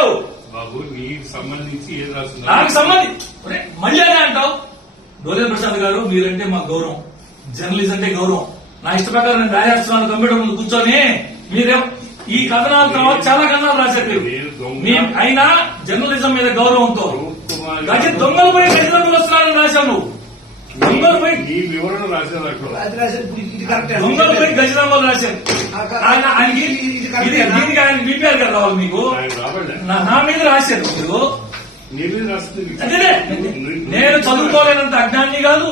రాశావు బాబు నీకు సంబంధించి ఏది రాస్తున్నా? నాకు సంబంధించి మళ్ళీ అదే అంటావు. డోలే ప్రసాద్ గారు మీరంటే మాకు గౌరవం, జర్నలిస్ట్ అంటే గౌరవం. నా ఇష్ట ప్రకారం నేను రాసేస్తున్నాను కంప్యూటర్ ముందు కూర్చొని. మీరేం ఈ కథనాల తర్వాత చాలా కథనాలు రాశారు మీరు. అయినా జర్నలిజం మీద గౌరవంతో దొంగలపై గజదొంగలు వస్తున్నారని రాశావు. దొంగలపై వివరణ రాశారు అక్కడ. దొంగలపై గజదొంగలు రాశారు. దీనికి ఆయన బీపీఆర్ గారు రావాలి మీకు. నా మీద రాశారు మీరు. నేను చదువుకోలేనంత అజ్ఞాని కాదు,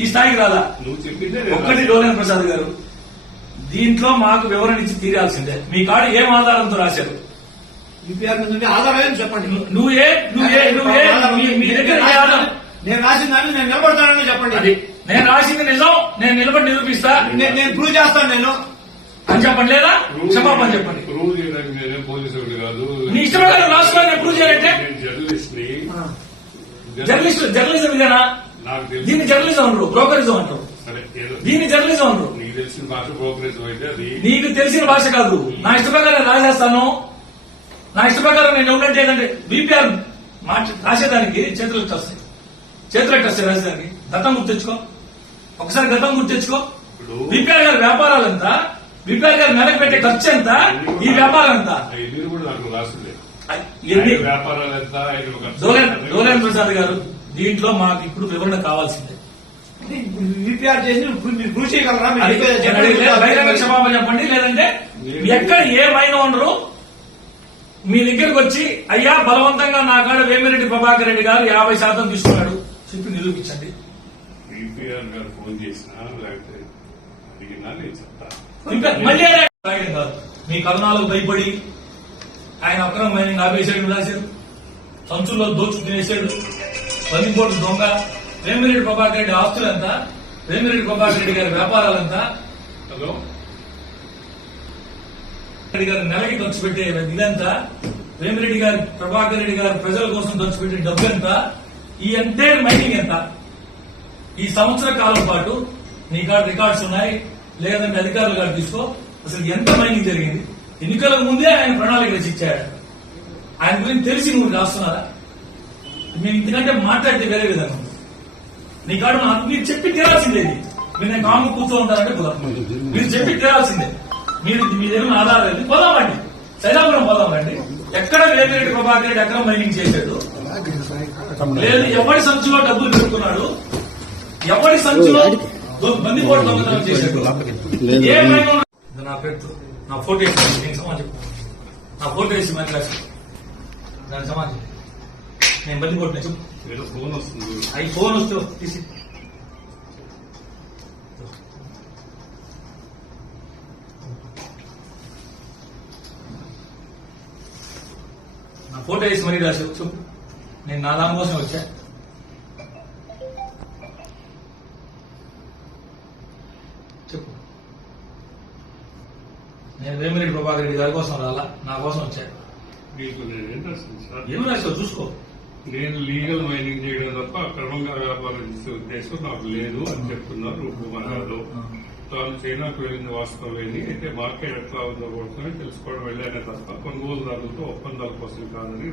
ఈ స్థాయికి రాలా. నువ్వు చెప్పిందే ఒక్కటి డోలేన్ ప్రసాద్ గారు, దీంట్లో మాకు వివరణ ఇచ్చి తీరాల్సిందే. మీ కాడ ఏం ఆధారంతో రాశారు? ఆధారం చెప్పండి. నువ్వే మీ దగ్గర ఏ ఆధారం? నేను రాసిన దాన్ని నేను నిలబడతానని చెప్పండి. అది నేను రాసింది నిజం, నేను నిలబడి నిరూపిస్తా, నేను ప్రూవ్ చేస్తాను నేను అని చెప్పండి. లేదా క్షమాపణ చెప్పండి. ప్రూవ్ చేయడానికి నేనే పోలీసుడు కాదు. నీ ఇష్టమైన రాష్ట్రాన్ని నేను ప్రూవ్ చేయాలంటే జర్నలిజం ఇదేనా? దీన్ని జర్నలిజం అంటారు, బ్రోకరిజం అంటారు. దీన్ని జర్నలిజం అంటారు. నీకు తెలిసిన భాష బ్రోకరేజ్ అయితే అది నీకు తెలిసిన భాష కాదు. నా ఇష్ట ప్రకారం రాసేస్తాను. నా ఇష్ట ప్రకారం నేను ఎవరంటే ఏంటంటే బీపీఆర్ రాసేదానికి చేతులు వస్తాయి, రాసేదానికి. గతం గుర్తించుకో, ఒకసారి గతం గుర్తించుకో. బీపీఆర్ గారి వ్యాపారాలు ఎంత, బీపీఆర్ గారు నెలకు పెట్టే ఖర్చు ఎంత, ఈ వ్యాపారం ఎంత? మీరు కూడా దాంట్లో రాసిందే వ్యాపారాలు ఎంత. డోలేన్ ప్రసాద్ గారు, దీంట్లో మాకు ఇప్పుడు వివరణ కావాల్సిందే. బీపీఆర్ చేసి మీరు ప్రూవ్ చేయగలరా? బహిరంగ క్షమాపణ చెప్పండి. లేదంటే ఎక్కడ ఏ మైన్ ఓనరు మీ దగ్గరకు వచ్చి అయ్యా బలవంతంగా నా కాడ వేమిరెడ్డి ప్రభాకర్ రెడ్డి గారు 50% తీసుకున్నాడు చెప్పి నిరూపించండి. బీపీఆర్ గారు ఫోన్ చేసినా లేకపోతే అడిగినా నేను చెప్తా. ఇంకా మళ్ళీ కాదు, మీ కథనాలకు భయపడి ఆయన అక్రమ మైనింగ్ ఆపేసాడు, రాశారు. సంచుల్లో దోచుకు తినేసాడు, బందిపోటు దొంగ. వేమిరెడ్డి ప్రభాకర్ రెడ్డి ఆస్తులు ఎంత, వేమిరెడ్డి ప్రభాకర్ రెడ్డి గారి వ్యాపారాలు ఎంత, హలో రెడ్డి గారు నెలకి ఖర్చు పెట్టే ఇదంత, వేమిరెడ్డి గారి ప్రభాకర్ రెడ్డి గారు ప్రజల కోసం ఖర్చు పెట్టే డబ్బు ఎంత, ఈ ఎంటైర్ మైనింగ్ ఎంత, ఈ సంవత్సర కాలం పాటు నీ కాడ రికార్డ్స్ ఉన్నాయి. లేదంటే అధికారులు కాదు తీసుకో, అసలు ఎంత మైనింగ్ జరిగింది. ఎన్నికలకు ముందే ఆయన ప్రణాళిక రచించాడు. ఆయన గురించి తెలిసి నువ్వు రాస్తున్నారా? మీరు ఇంతకంటే మాట్లాడితే వేరే విధంగా ఉంది. నీ కాడ మీరు చెప్పి తీరాల్సిందేది. మీరు నేను కాము కూర్చో ఉంటారంటే కుదరదు. మీరు చెప్పి తీరాల్సిందే. మీరు మీ దగ్గర ఆధారాలు పోదామండి, సైదాపురం పోదామండి. ఎక్కడ వేమిరెడ్డి ప్రభాకర్ రెడ్డి అక్రమ మైనింగ్ చేశాడు? లేదు, ఎవరి సంచులో డబ్బులు పెట్టుకున్నాడు, ఎవరి సంచులో బందిపోటు దొంగతనం చేశాడు? నా పేరు, నా ఫోటో వేసి నేను సమాజం, నా ఫోటో వేసి మాట్లాడు దాని సమాజం. నేను బందిపోటు చెప్పు. ఫోన్ వస్తుంది, అవి ఫోన్ వస్తే తీసి నా ఫోటో వేసి మరీ రాశావు చెప్పు. నేను నా దాని కోసం వచ్చా. చెప్పు. నేను వేమిరెడ్డి ప్రభాకర్ రెడ్డి గారి కోసం రాలా, నా కోసం వచ్చాను. మీకు నేనేం రాసింది సార్? ఏమి రాశావు చూసుకో. నేను లీగల్ మైనింగ్ చేయడం తప్ప అక్రమంగా వ్యాపారం చేసే ఉద్దేశం నాకు లేదు అని చెప్తున్నారు రూపుమానాలు. తాను చైనాకు వెళ్ళింది వాస్తవమేని, అయితే మార్కెట్ ఎట్లా ఉందో కోసమే తెలుసుకోవడం వెళ్ళానే తప్ప కొనుగోలుదారులతో ఒప్పందాల కోసం కాదని